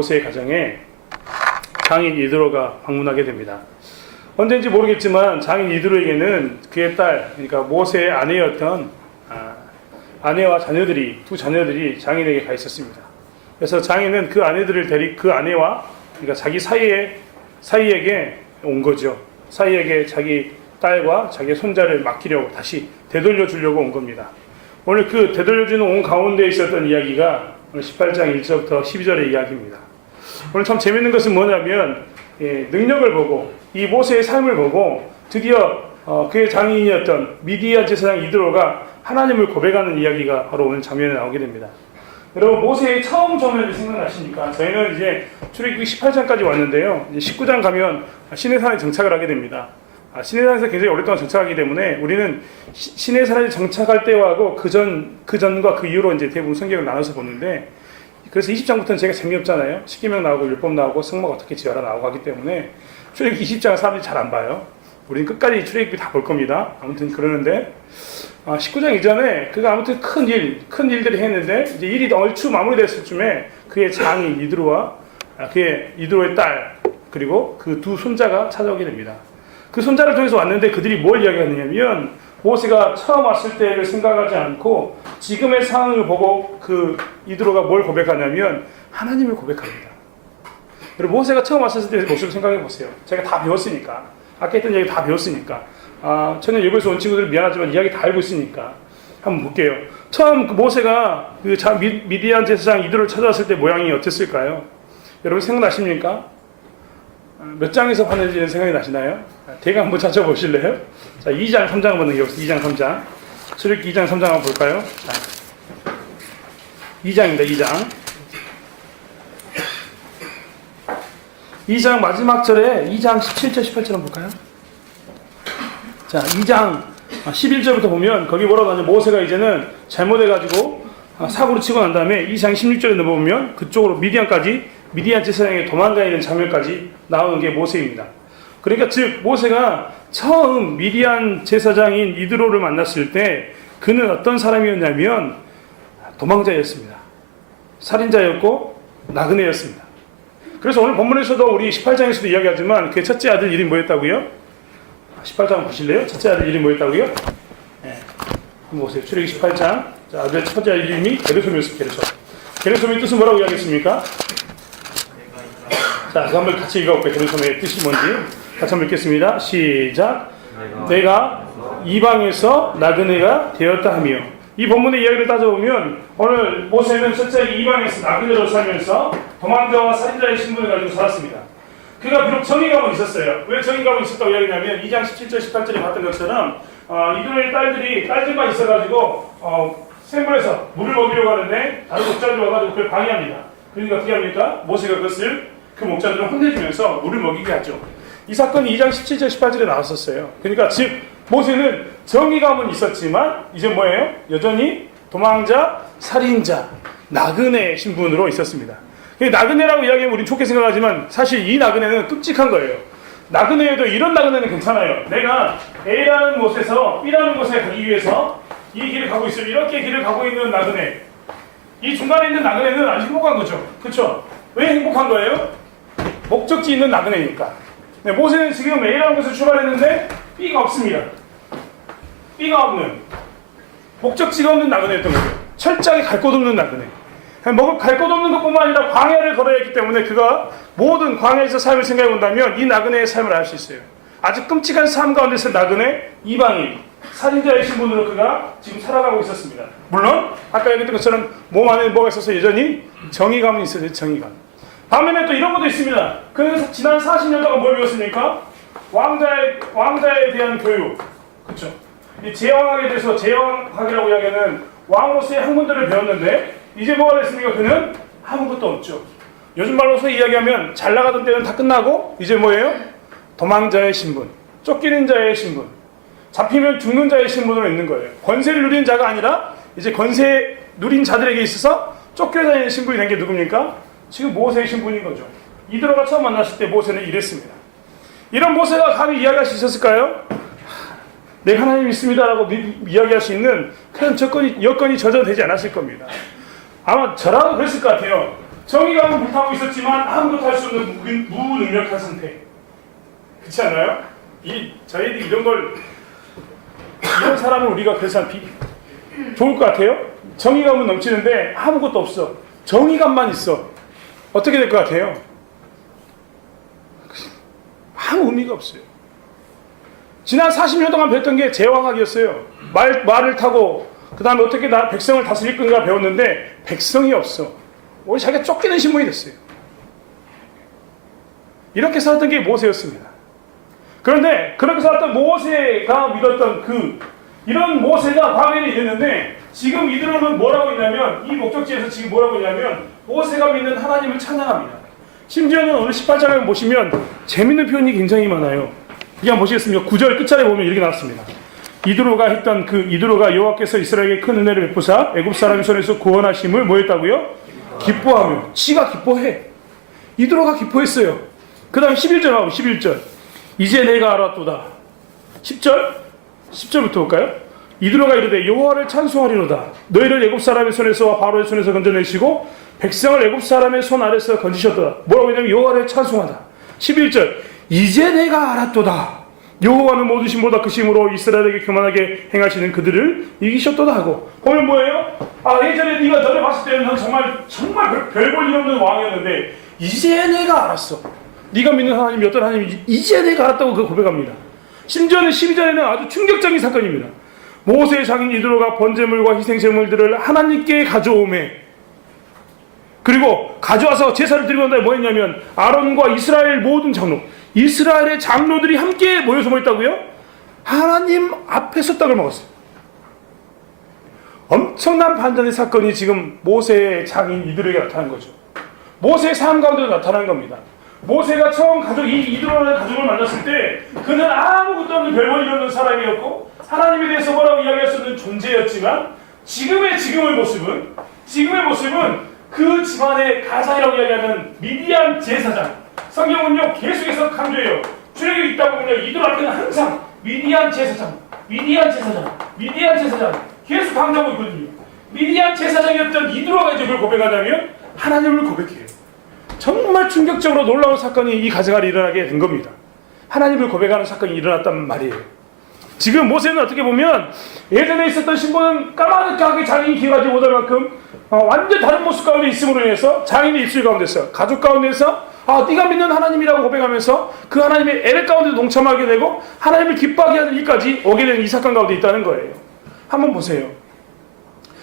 모세의 가정에 장인 이드로가 방문하게 됩니다. 언제인지 모르겠지만 장인 이드로에게는 그의 딸, 그러니까 모세의 아내였던 아내와 자녀들이, 두 자녀들이 장인에게 가 있었습니다. 그래서 장인은 그 아내들을 그 아내와, 그러니까 자기 사이에게 온 거죠. 사이에게 자기 딸과 자기 손자를 맡기려고, 다시 되돌려 주려고 온 겁니다. 오늘 그 되돌려주는 온 가운데 있었던 이야기가 오늘 18장 1절부터 12절의 이야기입니다. 오늘 참 재밌는 것은 뭐냐면, 능력을 보고, 이 모세의 삶을 보고, 드디어 그의 장인이었던 미디안 제사장 이드로가 하나님을 고백하는 이야기가 바로 오늘 장면에 나오게 됩니다. 여러분, 모세의 처음 장면이 생각나십니까? 저희는 이제 출애굽기 18장까지 왔는데요. 이제 19장 가면 시내산에 정착을 하게 됩니다. 시내산에서 굉장히 오랫동안 정착하기 때문에 우리는 시내산에 정착할 때하고 그 전과 그 이후로 이제 대부분 성경을 나눠서 보는데, 그래서 20장부터는 제가 재미없잖아요. 십계명 나오고 율법 나오고 성막 어떻게 지어라 나오고 하기 때문에 출애굽기 20장은 사람들이 잘 안 봐요. 우리는 끝까지 출애굽기 다 볼 겁니다. 아무튼 그러는데 19장 이전에 그가 아무튼 큰 일들이 했는데, 이제 일이 얼추 마무리됐을 쯤에 그의 장인 이드로와 그의 이드로의 딸, 그리고 그 두 손자가 찾아오게 됩니다. 그 손자를 통해서 왔는데 그들이 뭘 이야기하느냐면, 모세가 처음 왔을 때를 생각하지 않고 지금의 상황을 보고 그 이드로가 뭘 고백하냐면 하나님을 고백합니다. 그리고 모세가 처음 왔을 때의 모습을 생각해 보세요. 제가 다 배웠으니까, 아까 했던 이야기 다 배웠으니까, 저는 예배에서 온 친구들 미안하지만 이야기 다 알고 있으니까 한번 볼게요. 처음 그 모세가 그 미디안 제사장 이드로를 찾아왔을 때 모양이 어땠을까요? 여러분 생각나십니까? 몇 장에서 봤는지 생각이 나시나요? 대강 한번 찾아보실래요? 자, 2장, 3장 한번 넘겨보세요. 2장, 3장. 출애굽기 2장, 3장 한번 볼까요? 자, 2장입니다. 2장. 2장 마지막 절에 2장 17절, 18절 한번 볼까요? 자, 2장 11절부터 보면 거기 뭐라고 하냐면, 모세가 이제는 잘못해가지고 사고를 치고 난 다음에 2장 16절에 넘어보면 그쪽으로 미디안 제사장에게 도망가 있는 장면까지 나오는 게 모세입니다. 그러니까 즉 모세가 처음 미디안 제사장인 이드로를 만났을 때 그는 어떤 사람이었냐면 도망자였습니다. 살인자였고 나그네였습니다. 그래서 오늘 본문에서도 우리 18장에서도 이야기하지만 그의 첫째 아들 이름이 뭐였다고요? 18장 보실래요? 첫째 아들 이름이 뭐였다고요? 네. 한번 보세요. 출애굽기 18장. 자, 아들 첫째 아들 이름이 게르솜이었습니다. 게르솜. 게르솜의 뜻은 뭐라고 이야기했습니까? 자, 한번 같이 읽어볼게요. 게르솜의 뜻이 뭔지. 같이 한번 읽겠습니다. 시작. 내가 이방에서 나그네가 되었다 하며. 이 본문의 이야기를 따져보면 오늘 모세는 첫째 이방에서 나그네로 살면서 도망자와 살인자의 신분을 가지고 살았습니다. 그가 비록 정의감은 있었어요. 왜 정의감은 있었다고 이야기하냐면 2장 17절 18절에 봤던 것처럼 이들의 딸들만 있어가지고 샘물에서 물을 먹이려고 하는데 다른 목자들이 와가지고 그걸 방해합니다. 그러니까 어떻게 합니까? 모세가 그 목자들을 혼내주면서 물을 먹이게 하죠. 이 사건이 2장 17절 18절에 나왔었어요. 그러니까 즉 모세는 정의감은 있었지만 이제 뭐예요? 여전히 도망자, 살인자, 나그네 신분으로 있었습니다. 나그네라고 이야기하면 우린 좋게 생각하지만 사실 이 나그네는 끔찍한 거예요. 나그네에도 이런 나그네는 괜찮아요. 내가 A라는 곳에서 B라는 곳에 가기 위해서 이 길을 가고 있어요. 이렇게 길을 가고 있는 나그네. 이 중간에 있는 나그네는 아주 행복한 거죠. 그렇죠? 왜 행복한 거예요? 목적지 있는 나그네니까. 네, 모세는 지금 A라는 곳에서 출발했는데 B가 없습니다. B가 없는, 목적지가 없는 나그네였던 거죠. 철저하게 갈 곳 없는 나그네. 갈 곳 없는 것뿐만 아니라 광야를 걸어야 했기 때문에 그가 모든 광야에서 삶을 생각해 본다면 이 나그네의 삶을 알 수 있어요. 아주 끔찍한 삶 가운데서 나그네, 이방인, 살인자의 신분으로 그가 지금 살아가고 있었습니다. 물론 아까 얘기했던 것처럼 몸 안에 뭐가 있어서 여전히 정의감은 있어요. 정의감. 반면에 또 이런 것도 있습니다. 그래서 지난 40년 동안 뭘 배웠습니까? 왕자에 대한 교육. 그렇죠? 이 제왕학에 대해서 제왕학이라고 이야기하는 왕으로서의 학문들을 배웠는데 이제 뭐가 됐습니까? 그는 아무것도 없죠. 요즘 말로서 이야기하면 잘 나가던 때는 다 끝나고 이제 뭐예요? 도망자의 신분, 쫓기는 자의 신분, 잡히면 죽는 자의 신분으로 있는 거예요. 권세를 누리는 자가 아니라 이제 권세 누린 자들에게 있어서 쫓겨다니는 신분이 된 게 누굽니까? 지금 모세의 신분인 거죠. 이드로가 처음 만났을 때 모세는 이랬습니다. 이런 모세가 감히 이야기할 수 있었을까요? 내가 하나님 믿습니다라고 이야기할 수 있는 그런 여건이 전혀 되지 않았을 겁니다. 아마 저라도 그랬을 것 같아요. 정의감은 불타고 있었지만 아무것도 할 수 없는 무능력한 상태. 그렇지 않나요? 저희들이 이런 사람을 우리가 그래서 좋을 것 같아요? 정의감은 넘치는데 아무것도 없어. 정의감만 있어. 어떻게 될 것 같아요? 아무 의미가 없어요. 지난 40년 동안 배웠던 게 제왕학이었어요. 말을 타고 그 다음에 어떻게 백성을 다스릴 건가 배웠는데 백성이 없어. 오히려 자기가 쫓기는 신분이 됐어요. 이렇게 살았던 게 모세였습니다. 그런데 그렇게 살았던 모세가 믿었던 이런 모세가 과거에는 이랬는데 지금 이들은 뭐라고 있냐면 이 목적지에서 지금 뭐라고 있냐면 모세가 믿는 하나님을 찬양합니다. 심지어는 오늘 18장을 보시면 재밌는 표현이 굉장히 많아요. 이게 한번 보시겠습니다. 9절 끝자리에 보면 이렇게 나왔습니다. 이드로가 여호와께서 이스라엘에게 큰 은혜를 베푸사 애굽 사람의 손에서 구원하심을 뭐 했다고요? 기뻐하며. 지가 기뻐해. 이드로가 기뻐했어요. 그 다음 11절하고 11절. 이제 내가 알았도다. 10절부터 볼까요? 이드로가 이르되 여호와를 찬송하리로다. 너희를 애굽 사람의 손에서와 바로의 손에서 건져내시고 백성을 애굽 사람의 손 아래서 건지셨도다. 뭐라고 했냐면 여호와를 찬송하다. 11절. 이제 내가 알았도다. 여호와는 모든 신보다 크심으로 이스라엘에게 교만하게 행하시는 그들을 이기셨도다 하고 보면 뭐예요? 예전에 네가 너를 봤을 때는 넌 정말 별 볼 일 없는 왕이었는데 이제 내가 알았어. 네가 믿는 하나님이 어떤 하나님인지 이제 내가 알았다고 그 고백합니다. 심지어는 12절에는 아주 충격적인 사건입니다. 모세의 장인 이드로가 번제물과 희생제물들을 하나님께 가져오매 그리고 가져와서 제사를 드리고 난 다음에 뭐 했냐면 아론과 이스라엘 모든 장로 이스라엘의 장로들이 함께 모여서 뭐 했다고요? 하나님 앞에서 떡을 먹었어요. 엄청난 반전의 사건이 지금 모세의 장인 이드로에게 나타난 거죠. 모세의 삶 가운데도 나타난 겁니다. 모세가 처음 이드로라는 가족을 만났을 때 그는 아무것도 없는 별볼일 없는 사람이었고 하나님에 대해서 뭐라고 이야기할 수 없는 존재였지만 지금의 모습은 그 집안의 가장이라고 이야기하는 미디안 제사장. 성경은요 계속해서 강조해요. 출애굽 있다 보면요 이들 앞에는 항상 미디안 제사장 계속 강조하고 있거든요. 미디안 제사장이었던 이드로가 이제 뭘 고백하냐면 하나님을 고백해요. 정말 충격적으로 놀라운 사건이 이 가정 안에 일어나게 된 겁니다. 하나님을 고백하는 사건이 일어났단 말이에요. 지금 모세는 어떻게 보면 예전에 있었던 신부는 까마득하게 자기이 기억하지 못할 만큼 완전 다른 모습 가운데 있음으로 인해서 장인의 입술 가운데서 가족 가운데서 네가 믿는 하나님이라고 고백하면서 그 하나님의 애를 가운데 동참하게 되고 하나님을 기뻐하게 하는 일까지 오게 된 이 사건 가운데 있다는 거예요. 한번 보세요.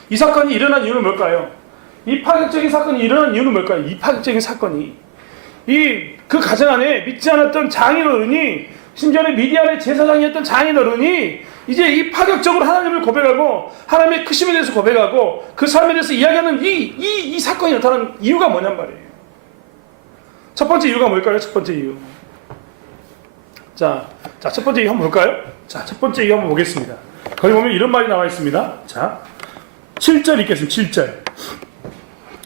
이 사건이 일어난 이유는 뭘까요? 이 파격적인 사건이 일어난 이유는 뭘까요? 이 파격적인 사건이 그 가정 안에 믿지 않았던 장인 어른이 심지어는 미디안의 제사장이었던 장인 어른이 이제 이 파격적으로 하나님을 고백하고 하나님의 크심에 대해서 고백하고 그 삶에 대해서 이야기하는 이 사건이 나타난 이유가 뭐냔 말이에요. 첫 번째 이유가 뭘까요? 첫 번째 이유. 자, 첫 번째 이유 한번 볼까요? 자, 첫 번째 이유 한번 보겠습니다. 거기 보면 이런 말이 나와 있습니다. 자, 7절 읽겠습니다.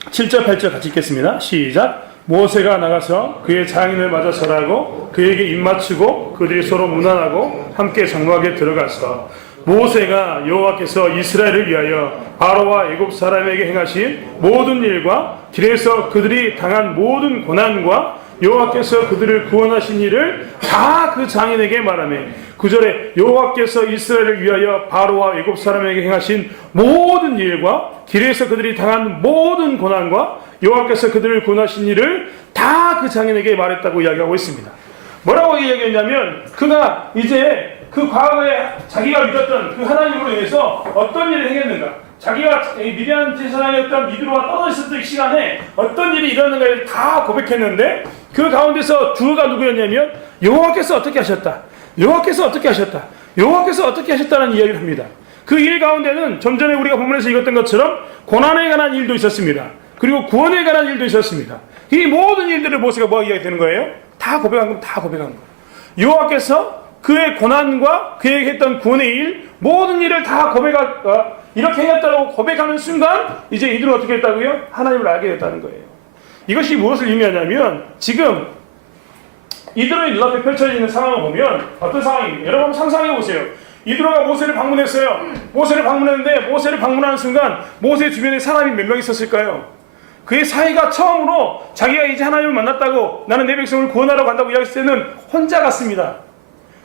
7절, 8절 같이 읽겠습니다. 시작. 모세가 나가서 그의 장인을 맞아 절하고 그에게 입맞추고 그들이 서로 문안하고 함께 장막에 들어가서 모세가 여호와께서 이스라엘을 위하여 바로와 애굽 사람에게 행하신 모든 일과 길에서 그들이 당한 모든 고난과 여호와께서 그들을 구원하신 일을 다 그 장인에게 말하며 9절에 여호와께서 이스라엘을 위하여 바로와 애굽 사람에게 행하신 모든 일과 길에서 그들이 당한 모든 고난과 여호와께서 그들을 구원하신 일을 다 그 장인에게 말했다고 이야기하고 있습니다. 뭐라고 이야기했냐면 그가 이제 그 과거에 자기가 믿었던 그 하나님으로 인해서 어떤 일을 행했는가, 자기가 미디안 제사장이었던 이드로와 떨어져 있었던 시간에 어떤 일이 일어났는가를 다 고백했는데 그 가운데서 주어가 누구였냐면 여호와께서 어떻게 하셨다, 여호와께서 어떻게 하셨다, 여호와께서 어떻게 하셨다는 이야기를 합니다. 그 일 가운데는 좀 전에 우리가 본문에서 읽었던 것처럼 고난에 관한 일도 있었습니다. 그리고 구원에 관한 일도 있었습니다. 이 모든 일들을 모세가 뭐가 이야기되는 거예요? 다 고백한 겁니다. 다 고백한 거예요. 여호와께서 그의 고난과 그에게 했던 구원의 일, 모든 일을 다 이렇게 행했다고 고백하는 순간 이제 이들은 어떻게 했다고요? 하나님을 알게 됐다는 거예요. 이것이 무엇을 의미하냐면 지금 이들의 눈앞에 펼쳐져 있는 상황을 보면 어떤 상황입니까? 여러분 한번 상상해 보세요. 이드로가 모세를 방문했어요. 모세를 방문했는데 모세를 방문하는 순간 모세 주변에 사람이 몇 명 있었을까요? 그의 사이가 처음으로 자기가 이제 하나님을 만났다고 나는 내 백성을 구원하러 간다고 이야기했을 때는 혼자 갔습니다.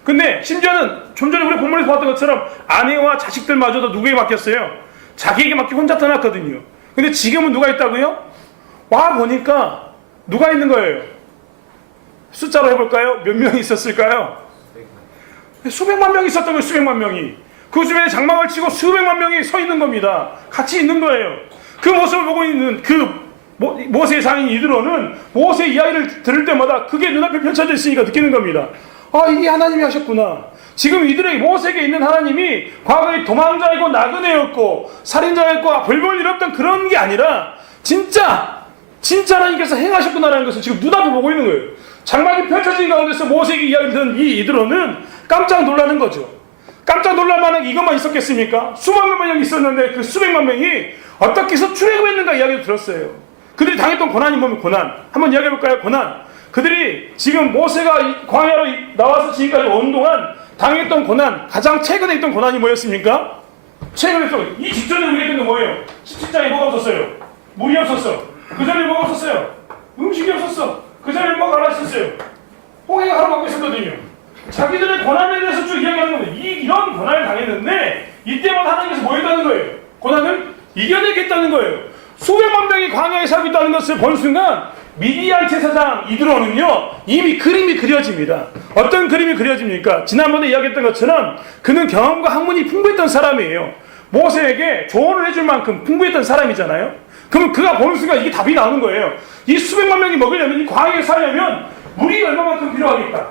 근데 심지어는 좀 전에 우리 본문에서 봤던 것처럼 아내와 자식들마저도 누구에게 맡겼어요? 자기에게 맡기고 혼자 떠났거든요. 근데 지금은 누가 있다고요? 와 보니까 누가 있는 거예요? 숫자로 해볼까요? 몇 명이 있었을까요? 수백만 명이 있었던 거예요. 수백만 명이. 그 주변에 장막을 치고 수백만 명이 서 있는 겁니다. 같이 있는 거예요. 그 모습을 보고 있는 그 모세의 상인 이드로는 모세의 이야기를 들을 때마다 그게 눈앞에 펼쳐져 있으니까 느끼는 겁니다. 아, 이게 하나님이 하셨구나. 지금 이들에게 모세에게 있는 하나님이 과거에 도망자이고 나그네였고 살인자였고 벌벌 일었던 그런 게 아니라 진짜 하나님께서 행하셨구나라는 것을 지금 눈앞에 보고 있는 거예요. 장막이 펼쳐진 가운데서 모세에게 이야기를 듣는 이 이드로는 깜짝 놀라는 거죠. 깜짝 놀랄 만한 이것만 있었겠습니까? 수만 명이 있었는데 그 수백만 명이 어떻게 해서 출애굽했는가 이야기를 들었어요. 그들이 당했던 고난이 뭐면 고난. 한번 이야기해볼까요? 고난. 그들이 지금 모세가 광야로 나와서 지금까지 온 동안 당했던 고난, 가장 최근에 있던 고난이 뭐였습니까? 최근에 이 직전에 우리가 했던 게 뭐예요? 17장에 뭐가 없었어요? 물이 없었어. 그 전에 뭐가 없었어요? 음식이 없었어. 그 전에 뭐가 하나 있었어요? 홍해가 가로막고 있었거든요. 자기들의 고난에 대해서 쭉 이야기하는 거예요. 이런 고난을 당했는데 이때마다 하나님께서 뭐 했다는 거예요? 고난을 이겨내겠다는 거예요. 수백만 명이 광야에 살고 있다는 것을 본 순간 미디안 제사장 이드로는요 이미 그림이 그려집니다. 어떤 그림이 그려집니까? 지난번에 이야기했던 것처럼 그는 경험과 학문이 풍부했던 사람이에요. 모세에게 조언을 해줄 만큼 풍부했던 사람이잖아요. 그러면 그가 보는 순간 이게 답이 나오는 거예요. 이 수백만 명이 먹으려면, 이 광야에 살려면 물이 얼마만큼 필요하겠다,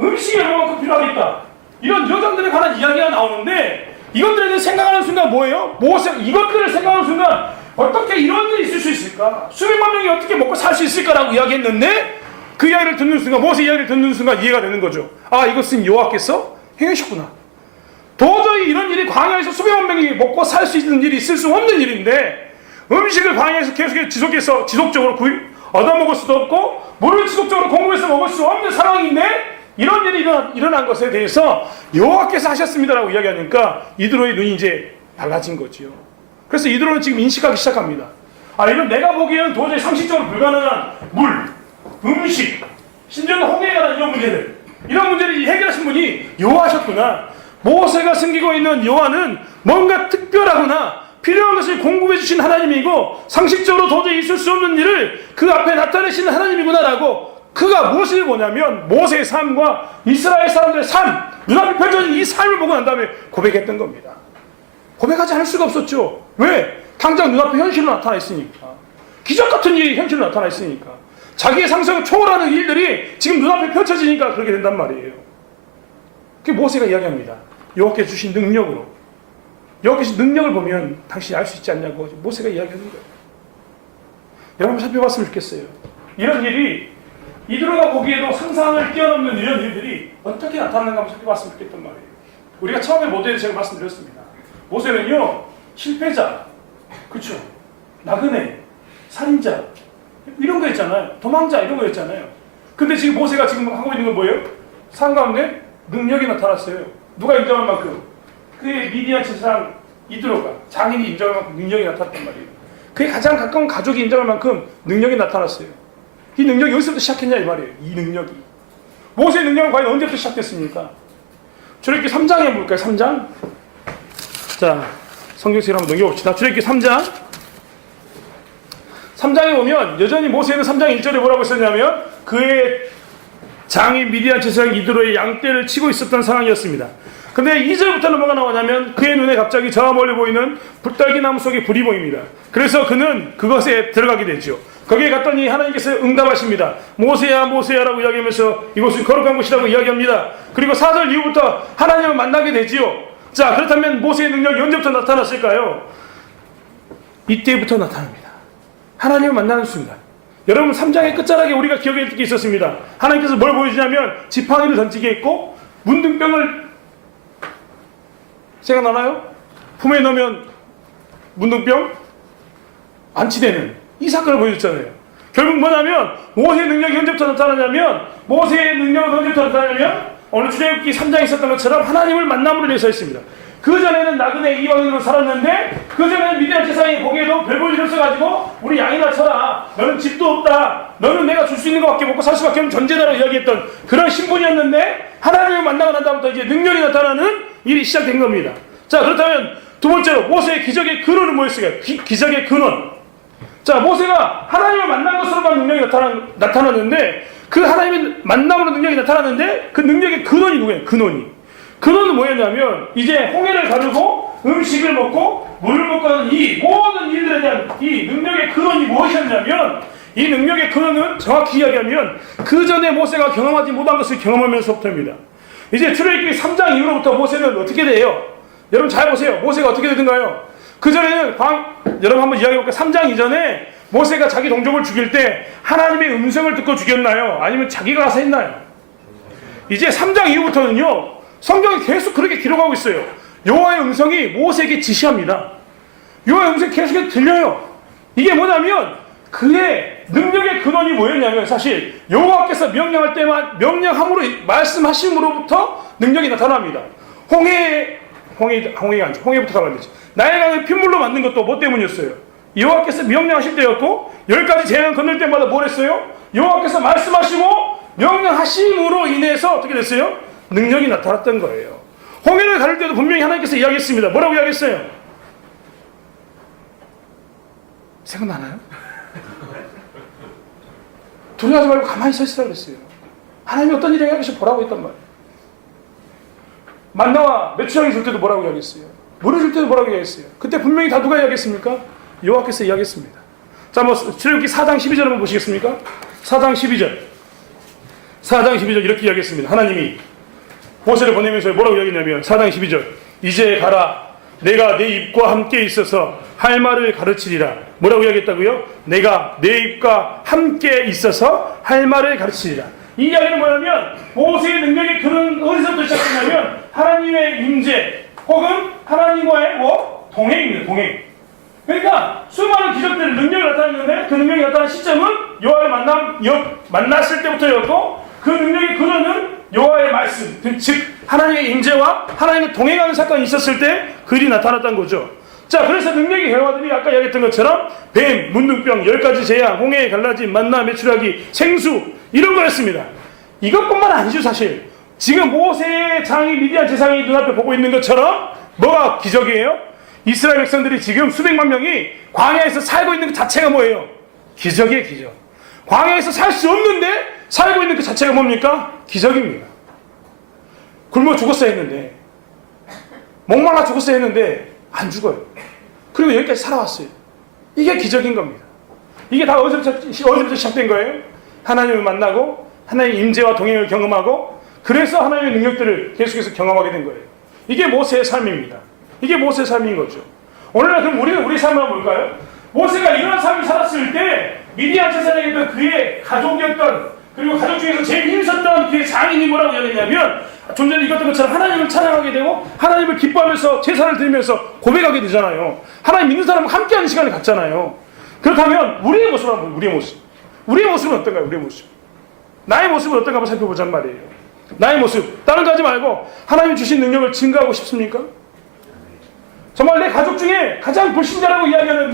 음식이 얼마만큼 필요하겠다, 이런 여정들에 관한 이야기가 나오는데 이것들에 대해 생각하는 순간 뭐예요? 이것들을 생각하는 순간 어떻게 이런 일이 있을 수 있을까? 수백만 명이 어떻게 먹고 살 수 있을까라고 이야기했는데 그 이야기를 듣는 순간, 모세 이야기를 듣는 순간 이해가 되는 거죠. 아, 이것은 여호와께서 행하셨구나. 도저히 이런 일이 광야에서 수백만 명이 먹고 살 수 있는 일이 있을 수 없는 일인데 음식을 광야에서 계속해서 지속적으로 얻어먹을 수도 없고 물을 지속적으로 공급해서 먹을 수 없는 상황인데 이런 일이 일어난 것에 대해서 여호와께서 하셨습니다라고 이야기하니까 이드로의 눈이 이제 달라진 거지요. 그래서 이드로는 지금 인식하기 시작합니다. 아, 이건 내가 보기에는 도저히 상식적으로 불가능한 물, 음식, 심지어는 홍해에 관한 이런 문제를 해결하신 분이 여호와셨구나. 모세가 섬기고 있는 여호와는 뭔가 특별하구나, 필요한 것을 공급해 주신 하나님이고 상식적으로 도저히 있을 수 없는 일을 그 앞에 나타내시는 하나님이구나라고 그가 무엇을 보냐면 모세의 삶과 이스라엘 사람들의 삶, 눈앞에 펼쳐진 이 삶을 보고 난 다음에 고백했던 겁니다. 고백하지 않을 수가 없었죠. 왜? 당장 눈앞에 현실로 나타나 있으니까. 기적 같은 일이 현실로 나타나 있으니까. 자기의 상상을 초월하는 일들이 지금 눈앞에 펼쳐지니까 그렇게 된단 말이에요. 그게 모세가 이야기합니다. 여호와께서 주신 능력으로. 여호와께서 능력을 보면 당신이 알 수 있지 않냐고 모세가 이야기하는 거예요. 여러분 살펴봤으면 좋겠어요. 이런 일이 이드로가 보기에도 상상을 뛰어넘는 이런 일들이 어떻게 나타나는가 한번 살펴봤으면 좋겠단 말이에요. 우리가 처음에 모델에 제가 말씀드렸습니다. 모세는요 실패자, 그렇죠, 나그네, 살인자 이런 거 있잖아요. 도망자 이런 거 있잖아요. 근데 지금 모세가 지금 하고 있는 건 뭐예요? 삶 가운데 능력이 나타났어요. 누가 인정할 만큼? 그의 미디안 제사장 이드로가, 장인이 인정할 만큼 능력이 나타났단 말이에요. 그의 가장 가까운 가족이 인정할 만큼 능력이 나타났어요. 이 능력이 어디서부터 시작했냐 이 말이에요. 이 능력이. 모세의 능력은 과연 언제부터 시작됐습니까? 출애굽기 3장에 볼까요? 3장. 자, 성경책을 한번 넘겨봅시다. 출애굽기 3장. 3장에 보면 여전히 모세는 3장 1절에 뭐라고 했었냐면 그의 장인 미디안 제사장 이드로의 양떼를 치고 있었던 상황이었습니다. 근데 2절부터는 뭐가 나오냐면 그의 눈에 갑자기 저 멀리 보이는 불달기 나무 속에 불이 보입니다. 그래서 그는 그것에 들어가게 되죠. 거기에 갔더니 하나님께서 응답하십니다. 모세야 모세야라고 이야기하면서 이곳은 거룩한 곳이라고 이야기합니다. 그리고 4절 이후부터 하나님을 만나게 되지요. 자, 그렇다면 모세의 능력이 언제부터 나타났을까요? 이때부터 나타납니다. 하나님을 만나는 순간. 여러분 3장의 끝자락에 우리가 기억할 게 있었습니다. 하나님께서 뭘 보여주냐면 지팡이를 던지게 했고 문둥병을 생각나나요? 품에 넣으면 문둥병 안치되는 이 사건을 보여줬잖아요. 결국 뭐냐면 모세의 능력이 언제부터 나타나냐면 오늘 출애굽기 3장에 있었던 것처럼 하나님을 만남으로 되어 있습니다. 그 전에는 나그네 이방인으로 살았는데 그 전에는 미디안 세상이 보기에도 별 볼 일 없어가지고 우리 양이나 쳐라. 너는 집도 없다. 너는 내가 줄 수 있는 것밖에 먹고 살 수밖에 없는 존재다라고 이야기했던 그런 신분이었는데 하나님을 만나고 난 다음부터 이제 능력이 나타나는 일이 시작된 겁니다. 자, 그렇다면 두 번째로 모세의 기적의 근원은 뭐였을까요? 기적의 근원. 자, 모세가 하나님을 만난 것으로만 능력이 나타났는데 그 하나님의 만남으로 능력이 나타났는데 그 능력의 근원이 누구예요? 근원은 뭐였냐면 이제 홍해를 가르고 음식을 먹고 물을 먹고 하는 이 모든 일들에 대한 이 능력의 근원이 무엇이었냐면 이 능력의 근원은 정확히 이야기하면 그 전에 모세가 경험하지 못한 것을 경험하면서부터입니다. 이제 출애굽기 3장 이후로부터 모세는 어떻게 돼요? 여러분 잘 보세요. 모세가 어떻게 되든가요? 그 전에는 여러분 한번 이야기해볼까요? 3장 이전에 모세가 자기 동족을 죽일 때 하나님의 음성을 듣고 죽였나요? 아니면 자기가 가서 했나요? 이제 3장 이후부터는요, 성경이 계속 그렇게 기록하고 있어요. 여호와의 음성이 모세에게 지시합니다. 여호와의 음성이 계속 들려요. 이게 뭐냐면 그의 능력의 근원이 뭐였냐면 사실 여호와께서 명령할 때만 명령함으로 말씀하심으로부터 능력이 나타납니다. 홍해부터 가면 되지. 나의 강을 핏물로 만든 것도 뭐 때문이었어요? 여호와께서 명령하실 때였고 10가지 재앙을 건널 때마다 뭘 했어요? 여호와께서 말씀하시고 명령하심으로 인해서 어떻게 됐어요? 능력이 나타났던 거예요. 홍해를 가를 때도 분명히 하나님께서 이야기했습니다. 뭐라고 이야기했어요? 생각나나요? 두려워하지 말고 가만히 서 있으라고 그랬어요. 하나님이 어떤 일을 이야기해서 보라고 했단 말이에요. 만나와 메추라기 줄 때도 뭐라고 이야기했어요? 물을 줄 때도 뭐라고 이야기했어요? 그때 분명히 다 누가 이야기했습니까? 여호와께서 이야기했습니다. 자, 출애굽기 4장 12절 한번 보시겠습니까? 4장 12절 이렇게 이야기했습니다. 하나님이 모세를 보내면서 뭐라고 이야기했냐면 4장 12절 이제 가라. 내가 내 입과 함께 있어서 할 말을 가르치리라. 뭐라고 이야기했다고요? 내가 내 입과 함께 있어서 할 말을 가르치리라. 이 이야기는 뭐냐면 모세의 능력이 그런 어디서부터 시작했냐면 하나님의 임재 혹은 하나님과의 동행입니다. 동행. 그러니까 수많은 기적들을 능력이 나타났는데 그 능력이 나타난 시점은 여호와를 만났을 때부터였고 그 능력의 근원은 여호와의 말씀, 즉 하나님의 임재와 하나님의 동행하는 사건이 있었을 때 그 일이 나타났다는 거죠. 자, 그래서 능력의 결과들이 아까 이야기했던 것처럼 뱀, 문둥병, 10가지 재앙, 홍해, 갈라짐, 만나, 메추라기, 생수 이런 거였습니다. 이것뿐만 아니죠. 사실 지금 모세의 장이 미디안 제사장이 눈앞에 보고 있는 것처럼 뭐가 기적이에요? 이스라엘 백성들이 지금 수백만 명이 광야에서 살고 있는 그 자체가 뭐예요? 기적이에요. 기적. 광야에서 살 수 없는데 살고 있는 그 자체가 뭡니까? 기적입니다. 굶어 죽었어야 했는데 목말라 죽었어야 했는데 안 죽어요. 그리고 여기까지 살아왔어요. 이게 기적인 겁니다. 이게 다 어디서부터 시작된 거예요? 하나님을 만나고 하나님의 임재와 동행을 경험하고 그래서 하나님의 능력들을 계속해서 경험하게 된 거예요. 이게 모세의 삶입니다. 이게 모세의 삶인 거죠. 오늘날 그럼 우리는 우리 삶을 볼까요? 모세가 이런 삶을 살았을 때 미디안 제사장이었던 그의 가족이었던 그리고 가족 중에서 제일 힘썼던 그의 장인이 뭐라고 이야기했냐면 좀 전에 읽었던 것처럼 하나님을 찬양하게 되고 하나님을 기뻐하면서 제사를 드리면서 고백하게 되잖아요. 하나님 믿는 사람과 함께하는 시간을 갖잖아요. 그렇다면 우리의 모습은 한번 우리의 모습은 어떤가요? 우리의 모습. 나의 모습은 어떤가 한번 살펴보자는 말이에요. 나의 모습. 다른 거 하지 말고 하나님 주신 능력을 증거하고 싶습니까? 정말 내 가족 중에 가장 불신자라고 이야기하는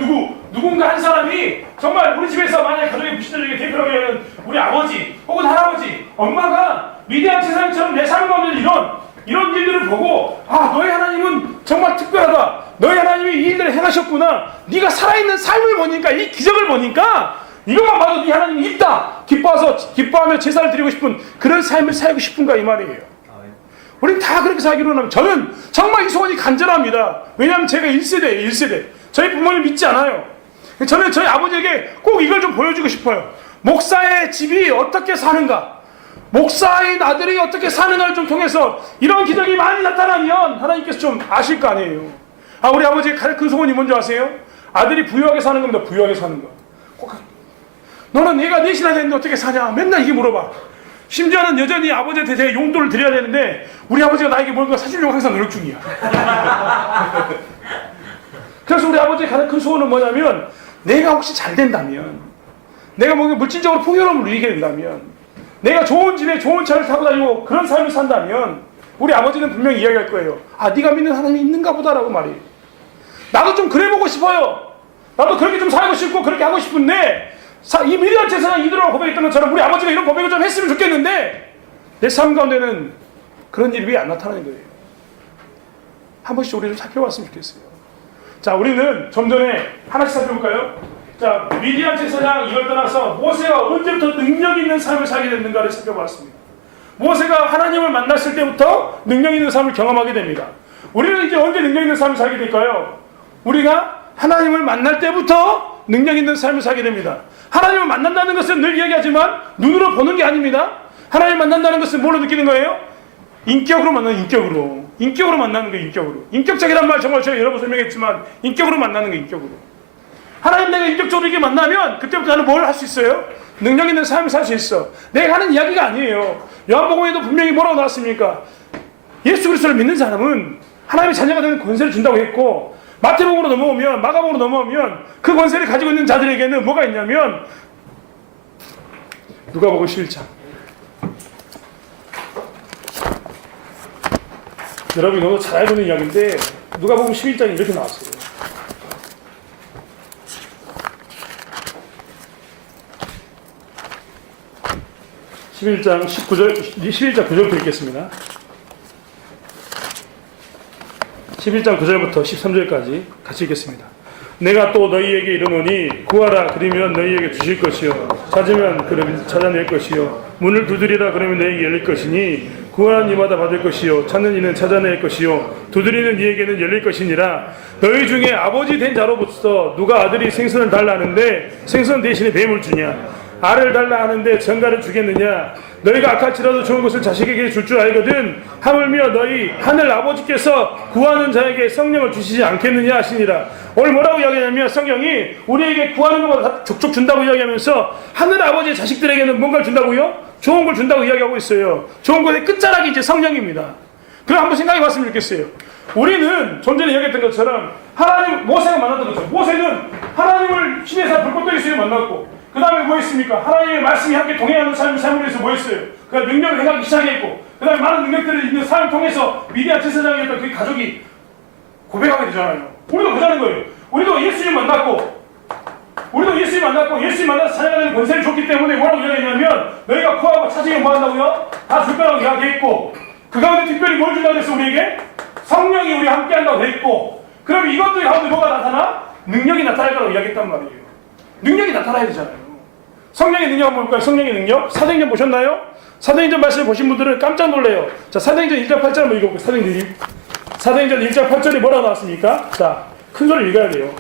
누군가 한 사람이 정말 우리 집에서 만약에 가족의 불신자 중에 대표라고 이야기하는 우리 아버지 혹은 할아버지, 엄마가 미디안 제사장처럼 내 삶 가운데 이런 일들을 보고 너희 하나님은 정말 특별하다. 너희 하나님이 이 일들을 행하셨구나. 네가 살아있는 삶을 보니까 이 기적을 보니까 이것만 봐도 네 하나님이 있다. 기뻐하며 제사를 드리고 싶은 그런 삶을 살고 싶은가 이 말이에요. 우린 다 그렇게 살기로 하면 저는 정말 이 소원이 간절합니다. 왜냐하면 제가 1세대. 저희 부모님 믿지 않아요. 저는 저희 아버지에게 꼭 이걸 좀 보여주고 싶어요. 목사의 집이 어떻게 사는가, 목사의 아들이 어떻게 사는가를 좀 통해서 이런 기적이 많이 나타나면 하나님께서 좀 아실 거 아니에요. 우리 아버지의 그 소원이 뭔지 아세요? 아들이 부유하게 사는 겁니다. 부유하게 사는 거. 너는 내가 넷이나 됐는데 어떻게 사냐? 맨날 이게 물어봐. 심지어는 여전히 아버지한테 제가 용돈을 드려야 되는데 우리 아버지가 나에게 뭔가 사주려고 항상 노력 중이야. 그래서 우리 아버지의 가장 큰 소원은 뭐냐면 내가 혹시 잘 된다면, 내가 뭔가 물질적으로 풍요로움을 누리게 된다면, 내가 좋은 집에 좋은 차를 타고 다니고 그런 삶을 산다면 우리 아버지는 분명히 이야기할 거예요. 아, 네가 믿는 하나님이 있는가 보다라고 말이에요. 나도 좀 그래 보고 싶어요. 나도 그렇게 좀 살고 싶고 그렇게 하고 싶은데 이 미디어 제사장 이들하고 고백했던 것처럼 우리 아버지가 이런 고백을 좀 했으면 좋겠는데 내 삶 가운데는 그런 일이 왜 안 나타나는 거예요. 한 번씩 우리 좀 살펴봤으면 좋겠어요. 자, 우리는 좀 전에 하나씩 살펴볼까요? 자, 미디안 제사장 이걸 떠나서 모세가 언제부터 능력 있는 삶을 살게 됐는가를 살펴봤습니다. 모세가 하나님을 만났을 때부터 능력 있는 삶을 경험하게 됩니다. 우리는 이제 언제 능력 있는 삶을 살게 될까요? 우리가 하나님을 만날 때부터 능력 있는 삶을 살게 됩니다. 하나님을 만난다는 것은 늘 이야기하지만 눈으로 보는 게 아닙니다. 하나님을 만난다는 것은 뭘로 느끼는 거예요? 인격으로 만나는, 인격으로. 인격으로 만나는 거예요, 인격으로. 인격적이란 말 정말 제가 여러 번 설명했지만 인격으로 만나는 거예요, 인격으로. 하나님 내가 인격적으로 이렇게 만나면 그때부터 나는 뭘 할 수 있어요? 능력 있는 삶을 살 수 있어. 내가 하는 이야기가 아니에요. 요한복음에도 분명히 뭐라고 나왔습니까? 예수 그리스도를 믿는 사람은 하나님의 자녀가 되는 권세를 준다고 했고, 마태복음으로 넘어오면, 마가복음으로 넘어오면 그 권세를 가지고 있는 자들에게는 뭐가 있냐면 누가복음 11장. 여러분이 너무 잘 알고 있는 이야기인데 누가복음 11장이 이렇게 나왔어요. 11장 9절부터 읽겠습니다. 11장 9절부터 13절까지 같이 읽겠습니다. 내가 또 너희에게 이르노니 구하라 그러면 너희에게 주실 것이요 찾으면 그러면 찾아낼 것이요 문을 두드리라 그러면 너희에게 열릴 것이니 구하는 이마다 받을 것이요 찾는 이는 찾아낼 것이요 두드리는 이에게는 열릴 것이니라. 너희 중에 아버지 된 자로부터 누가 아들이 생선을 달라 하는데 생선 대신에 뱀을 주냐? 알을 달라 하는데 전갈을 주겠느냐? 너희가 악할지라도 좋은 것을 자식에게 줄 줄 알거든 하물며 너희 하늘 아버지께서 구하는 자에게 성령을 주시지 않겠느냐 하시니라. 오늘 뭐라고 이야기하냐면 성경이 우리에게 구하는 것보다 다 족족 준다고 이야기하면서 하늘 아버지의 자식들에게는 뭔가를 준다고요? 좋은 걸 준다고 이야기하고 있어요. 좋은 것의 끝자락이 이제 성령입니다. 그럼 한번 생각해 봤으면 좋겠어요. 우리는 좀 전에 이야기했던 것처럼 하나님, 모세가 만났던 것처럼 모세는 하나님을 시내에서 불꽃도 있으며 만났고 그 다음에 뭐 했습니까? 하나님의 말씀이 함께 동행하는 삶을 삶을 위해서 뭐 했어요? 그러니까 능력을 행하기 시작했고 그 다음에 많은 능력들을 있는 삶을 통해서 미디안 제사장이었던 그 가족이 고백하게 되잖아요. 우리도 그러는 거예요. 우리도 예수님 만났고 예수님 만나서 자녀가 되는 권세를 줬기 때문에 뭐라고 이야기했냐면 너희가 구하고 찾으면 뭐 한다고요? 다 줄 거라고 이야기했고 그 가운데 특별히 뭘 준다고 했어 우리에게? 성령이 우리와 함께 한다고 했고 그럼 이것들 가운데 뭐가 나타나? 능력이 나타날 거라고 이야기했단 말이에요. 능력이 나타나야 되잖아요. 성령의 능력 한번 볼까요? 성령의 능력? 사도행전 보셨나요? 사도행전 말씀을 보신 분들은 깜짝 놀래요. 자, 사도행전 1장 8절 한번 읽어볼게요. 사도행전 1장 8절에 뭐라고 나왔습니까? 자, 큰 소리 읽어야 돼요.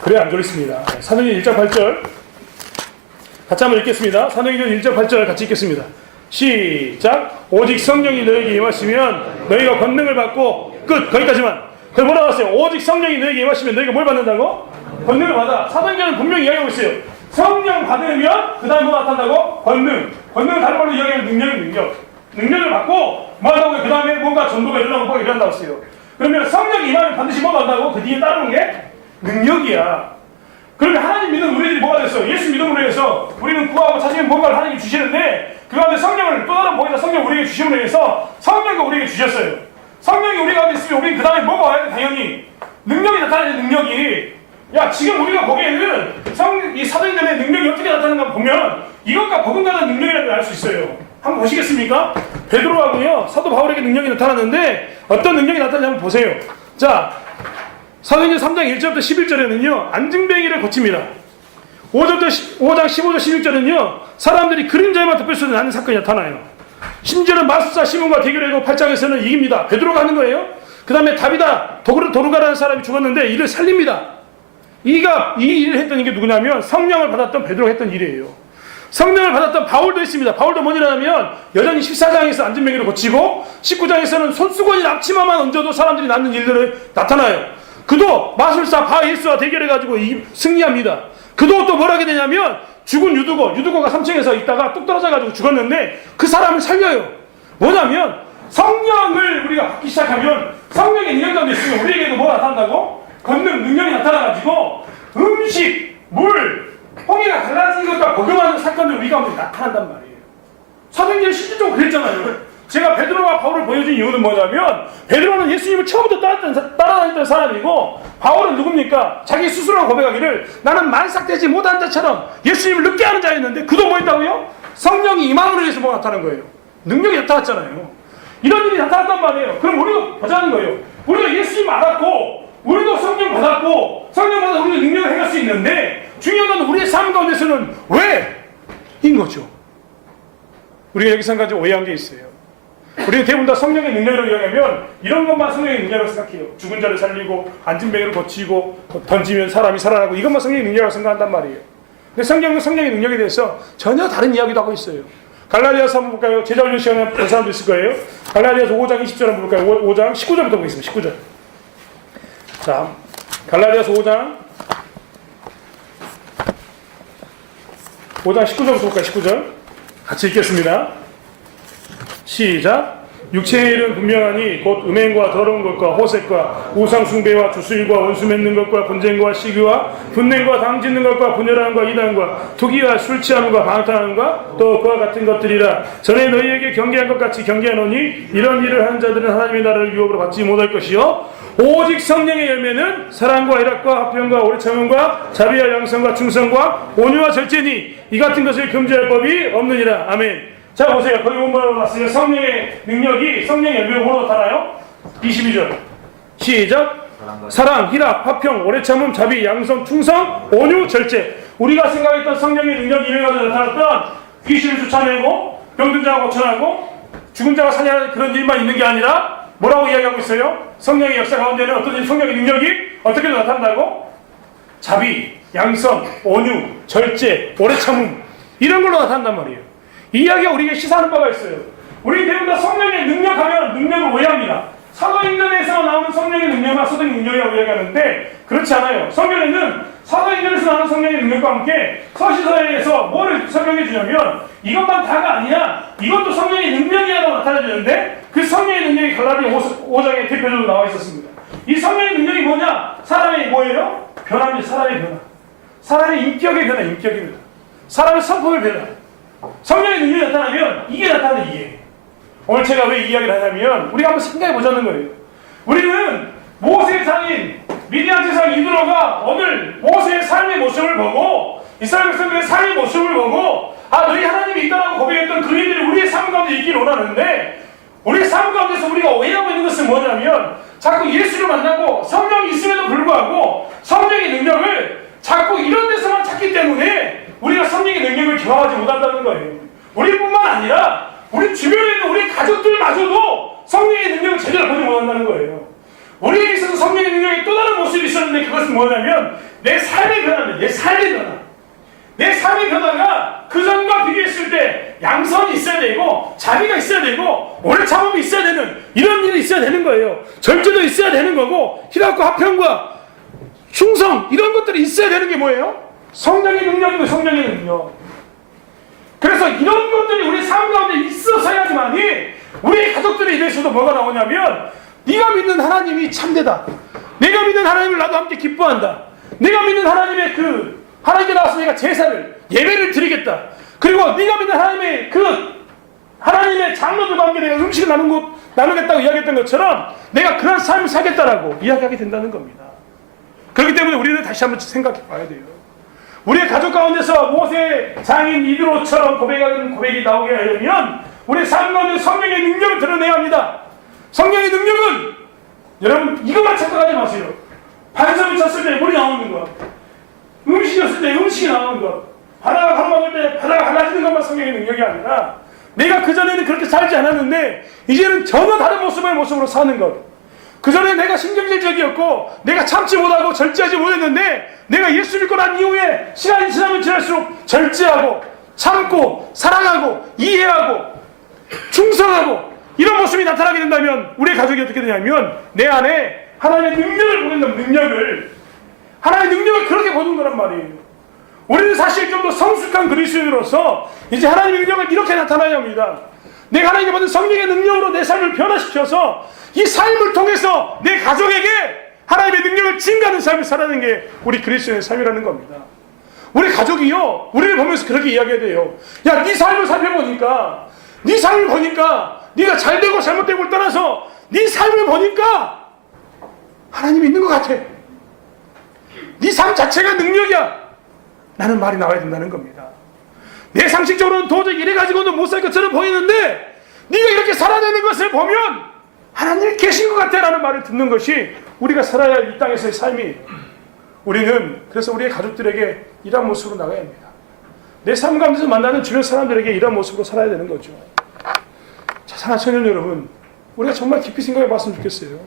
그래야 안 졸립니다. 사도행전 1장 8절 같이 한번 읽겠습니다. 사도행전 1장 8절 같이 읽겠습니다. 시작. 오직 성령이 너에게 임하시면 너희가 권능을 받고 끝. 거기까지만. 그럼 뭐라고 하세요? 오직 성령이 너에게 임하시면 너희가 뭘 받는다고? 권능을 받아. 사도행전은 분명히 이야기하고 있어요. 성령 받으면 그 다음에 뭐 나타난다고? 권능. 권능을 다른 말로 이야기하면 능력을 받고 뭐 한다고? 그 다음에 뭔가 전도가 일어나고 뭐가 일어난다고 했어요. 그러면 성령이 임하면 반드시 뭐가 한다고? 그 뒤에 따르는 게 능력이야. 그러면 하나님 믿는 우리들이 뭐가 됐어? 예수 믿음으로 해서 우리는 구하고 찾으면 뭔가를 하나님이 주시는데 그 가운데 성령을 또 다른 보이자 성령 우리에게 주심으로 해서 성령과 우리에게 주셨어요. 성령이 우리 가운데 있으면 우리는 그 다음에 뭐가 와야 돼? 당연히 능력이 나타나야 돼. 능력이. 야, 지금 우리가 보기에는 이 사도행전의 능력이 어떻게 나타나는가 보면 이것과 버금가는 능력이라는 걸 알 수 있어요. 한번 보시겠습니까? 베드로하고요 사도 바울에게 능력이 나타났는데 어떤 능력이 나타나는지 한번 보세요. 자, 사도행전 3장 1절부터 11절에는요 안증뱅이를 고칩니다. 5장 15절 16절은요 사람들이 그림자에만 덮여 있어도 나는 사건이 나타나요. 심지어는 마술사 시몬과 대결하고 8장에서는 이깁니다. 베드로가 하는 거예요. 그 다음에 다비다 도루가라는 사람이 죽었는데 이를 살립니다. 이 일을 했던 게 누구냐면 성령을 받았던 베드로가 했던 일이에요. 성령을 받았던 바울도 있습니다. 바울도 뭐냐면 여전히 14장에서 안전뱅이를 고치고 19장에서는 손수건이 앞치마만 얹어도 사람들이 낳는 일들을 나타나요. 그도 마술사 바예수와 대결해가지고 승리합니다. 그도 또 뭘 하게 되냐면 죽은 유두고가 3층에서 있다가 뚝 떨어져가지고 죽었는데 그 사람을 살려요. 뭐냐면 성령을 우리가 받기 시작하면 성령의 능력 가운데 있으면 우리에게도 뭐가 나타난다고? 권능, 능력이 나타나가지고 음식, 물, 홍해가 갈라진 것과 버금하는 사건들이 우리 가운데 나타난단 말이에요. 사도행전 실질적으로 그랬잖아요. 제가 베드로와 바울을 보여준 이유는 뭐냐면 베드로는 예수님을 처음부터 따라다녔던 사람이고 바울은 누굽니까? 자기 스스로 고백하기를 나는 만삭되지 못한 자처럼 예수님을 늦게 하는 자였는데 그도 뭐 했다고요? 성령이 임함으로 해서 뭐 나타난 거예요. 능력이 나타났잖아요. 이런 일이 나타났단 말이에요. 그럼 우리도 보자는 거예요. 우리가 예수님 알았고 우리도 성령 받았고 성령 받아서 우리도 능력을 행할 수 있는데 중요한 건 우리의 삶 가운데서는 왜? 인 거죠. 우리가 여기서 한 가지 오해한 게 있어요. 우리는 대부분 다 성령의 능력이라고 이야기하면 이런 것만 성령의 능력이라고 생각해요. 죽은 자를 살리고 앉은 뱅이를 고치고 던지면 사람이 살아나고 이것만 성령의 능력이라고 생각한단 말이에요. 근데 성경은 성령의 능력에 대해서 전혀 다른 이야기도 하고 있어요. 갈라디아서 한번 볼까요? 제자훈련 시간에 본 사람도 있을 거예요. 갈라디아서 5장 20절 한번 볼까요? 5장 19절부터 보겠습니다. 19절. 자, 갈라디아서 5장 19절부터 볼까요? 19절. 같이 읽겠습니다. 시작. 육체의 일은 분명하니 곧 음행과 더러운 것과 호색과 우상숭배와 주술과 원수 맺는 것과 분쟁과 시기와 분냉과 당짓는 것과 분열함과 이단과 투기와 술 취함과 방탕함과 또 그와 같은 것들이라. 전에 너희에게 경계한 것 같이 경계하노니 이런 일을 하는 자들은 하나님의 나라를 유업으로 받지 못할 것이요 오직 성령의 열매는 사랑과 희락과 화평과 오래 참음과 자비와 양성과 충성과 온유와 절제니 이 같은 것을 금지할 법이 없느니라. 아멘. 자 보세요. 거기 뭐라고 나왔어요? 성령의 능력이 성령의 열매로 뭐로 나타나요? 22절 시작. 사랑, 희락, 화평, 오래 참음, 자비, 양성, 충성, 온유, 절제. 우리가 생각했던 성령의 능력이 이래가지고 나타났던 귀신을 쫓아내고 병든 자가 고쳐나고 죽은 자가 사냐는 그런 일만 있는 게 아니라 뭐라고 이야기하고 있어요? 성령의 역사 가운데는 어떤 성령의 능력이 어떻게 나타난다고? 자비, 양성, 온유, 절제, 오래 참음 이런 걸로 나타난단 말이에요. 이 이야기가 우리에게 시사하는 바가 있어요. 우리 대부분 다 성령의 능력하면 능력을 오해합니다. 사도행전에서 나오는 성령의 능력과 사도의 능력이라고 이야기하는데 그렇지 않아요. 성경에는 사도행전에서 나오는 성령의 능력과 함께 서시서에서 뭐를 설명해 주냐면 이것만 다가 아니야. 이것도 성령의 능력이라고 나타내주는데 그 성령의 능력이 갈라디아 5장에 대표적으로 나와 있었습니다. 이 성령의 능력이 뭐냐? 사람의 뭐예요? 변화입니다. 사람의 변화. 사람의 인격의 변화, 인격의 변화. 사람의 성품의 변화. 성령의 능력이 나타나면 이게 나타나는 이게. 오늘 제가 왜 이 이야기를 하냐면 우리가 한번 생각해 보자는 거예요. 우리는 모세의 장인 미디안 제사장 이드로가 오늘 모세의 삶의 모습을 보고 이스라엘 백성들의 삶의 모습을 보고 너희 하나님이 있다라고 고백했던 그들이 우리의 삶 가운데 있기를 원하는데 우리의 삶 가운데서 우리가 오해하고 있는 것은 뭐냐면 자꾸 예수를 만나고 성령이 있음에도 불구하고 성령의 능력을 자꾸 이런 데서만 찾기 때문에 우리가 성령의 능력을 경험하지 못한다는 거예요. 우리뿐만 아니라 우리 주변에 있는 우리 가족들마저도 성령의 능력을 제대로 보지 못한다는 거예요. 우리에게 있어서 성령의 능력이 또 다른 모습이 있었는데 그것은 뭐냐면 내 삶의 변화입니다. 내 삶의 변화. 내 삶의 변화가 그전과 비교했을 때 양선이 있어야 되고 자비가 있어야 되고 오래 참음이 있어야 되는 이런 일이 있어야 되는 거예요. 절제도 있어야 되는 거고 희락과 화평과 충성 이런 것들이 있어야 되는 게 뭐예요? 성령의 능력이고 성령의 능력. 그래서 이런 것들이 우리 삶 가운데 있어서야지만이 우리 가족들의 입에서도 뭐가 나오냐면 네가 믿는 하나님이 참되다. 내가 믿는 하나님을 나도 함께 기뻐한다. 내가 믿는 하나님의 하나님께 나와서 내가 제사를 예배를 드리겠다. 그리고 네가 믿는 하나님의 하나님의 장로들과 함께 내가 음식을 나누겠다고 이야기했던 것처럼 내가 그런 삶을 살겠다라고 이야기하게 된다는 겁니다. 그렇기 때문에 우리는 다시 한번 생각해 봐야 돼요. 우리의 가족 가운데서 모세 장인 이드로처럼 고백하는 고백이 나오게 하려면 우리의 삶 가운데 성령의 능력을 드러내야 합니다. 성령의 능력은 여러분 이것만 착각하지 마세요. 반성을 쳤을 때 물이 나오는 것, 음식이었을 때 음식이 나오는 것, 바다가 가로막을 때 바다가 갈라지는 것만 성령의 능력이 아니라 내가 그전에는 그렇게 살지 않았는데 이제는 전혀 다른 모습으로 사는 것. 그전에 내가 신경질적이었고 내가 참지 못하고 절제하지 못했는데 내가 예수 믿고 난 이후에 시간이 지나면 지날수록 절제하고 참고 사랑하고 이해하고 충성하고 이런 모습이 나타나게 된다면 우리의 가족이 어떻게 되냐면 내 안에 하나님의 능력을 보낸다면 하나님의 능력을 그렇게 보는 거란 말이에요. 우리는 사실 좀 더 성숙한 그리스도인으로서 이제 하나님의 능력을 이렇게 나타나야 합니다. 내가 하나님께 받은 성령의 능력으로 내 삶을 변화시켜서 이 삶을 통해서 내 가족에게 하나님의 능력을 증가하는 삶을 살아가는 게 우리 그리스도인의 삶이라는 겁니다. 우리 가족이요 우리를 보면서 그렇게 이야기해야 돼요. 야, 네 삶을 살펴보니까 네 삶을 보니까 네가 잘되고 잘못되고를 떠나서 네 삶을 보니까 하나님이 있는 것 같아. 네 삶 자체가 능력이야. 나는 말이 나와야 된다는 겁니다. 내 상식적으로는 도저히 이래 가지고는 못 살 것처럼 보이는데 네가 이렇게 살아내는 것을 보면 하나님이 계신 것 같아 라는 말을 듣는 것이 우리가 살아야 할 이 땅에서의 삶이. 우리는 그래서 우리의 가족들에게 이런 모습으로 나가야 합니다. 내 삶 가운데서 만나는 주변 사람들에게 이런 모습으로 살아야 되는 거죠. 자, 사랑하는 청년 여러분, 우리가 정말 깊이 생각해 봤으면 좋겠어요.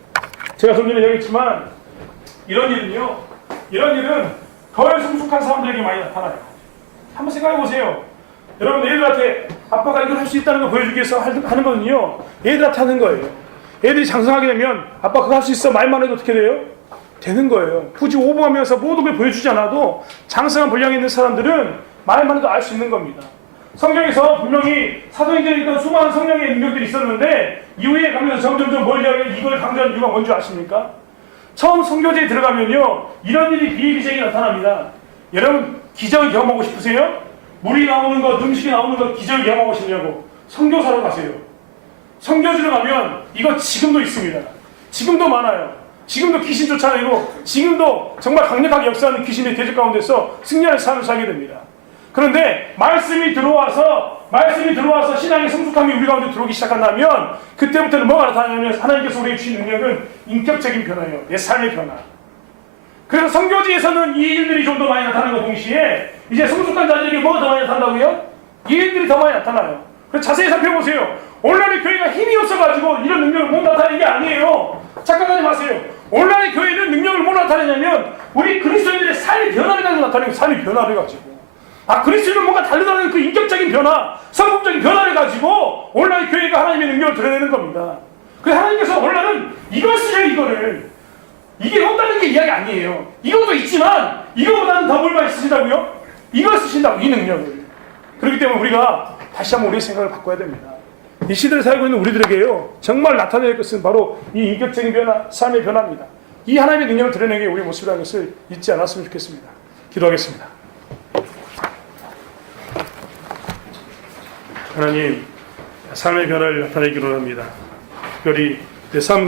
제가 좀 전에 얘기했지만 이런 일은 덜 성숙한 사람들에게 많이 나타나요. 한번 생각해 보세요. 여러분, 애들한테 아빠가 이걸 할 수 있다는 걸 보여주기 위해서 하는 거는요, 애들한테 하는 거예요. 애들이 장성하게 되면 아빠 그거 할 수 있어 말만 해도 어떻게 돼요? 되는 거예요. 굳이 오버하면서 모든 걸 보여주지 않아도 장성한 분량이 있는 사람들은 말만 해도 알 수 있는 겁니다. 성경에서 분명히 사도행전에 있던 수많은 성령의 능력들이 있었는데 이후에 가면서 점점점 멀리하게 이걸 강조하는 이유가 뭔지 아십니까? 처음 선교제에 들어가면요, 이런 일이 비일비재하게 나타납니다. 여러분, 기적을 경험하고 싶으세요? 물이 나오는 것, 음식이 나오는 것, 기적을 경험하고 싶냐고 선교사로 가세요. 선교지로 가면 이거 지금도 있습니다. 지금도 많아요. 지금도 귀신 쫓아내고 지금도 정말 강력하게 역사하는 귀신의 대적 가운데서 승리하는 삶을 살게 됩니다. 그런데 말씀이 들어와서 신앙의 성숙함이 우리 가운데 들어오기 시작한다면 그때부터는 뭐가 나타나냐면 하나님께서 우리에게 주신 능력은 인격적인 변화예요. 내 삶의 변화. 그래서 선교지에서는 이 일들이 좀 더 많이 나타나는 것 동시에 이제 성숙한 자들에게 뭐가 더 많이 나타난다고요? 이 일들이 더 많이 나타나요. 그래서 자세히 살펴보세요. 온라인 교회가 힘이 없어가지고 이런 능력을 못 나타내는 게 아니에요. 착각하지 마세요. 온라인 교회는 능력을 못 나타내냐면 우리 그리스도인들의 삶의 변화를 가지고 나타내고 삶의 변화를 가지고 그리스도인은 뭔가 다르다는 그 인격적인 변화, 성품적인 변화를 가지고 온라인 교회가 하나님의 능력을 드러내는 겁니다. 그래서 하나님께서 원래는 이걸 쓰셔요. 이게 없다는 게 이야기 아니에요. 이것도 있지만 이거보다는 더 뭘 많이 쓰신다고요? 이걸 쓰신다고, 이 능력을. 그렇기 때문에 우리가 다시 한번 우리의 생각을 바꿔야 됩니다. 이 시대를 살고 있는 우리들에게요, 정말 나타낼 것은 바로 이 인격적인 변화, 삶의 변화입니다. 이 하나님의 능력을 드러내는 게 우리의 모습이라는 것을 잊지 않았으면 좋겠습니다. 기도하겠습니다. 하나님, 삶의 변화를 나타내기로 합니다. 특별히 내 삶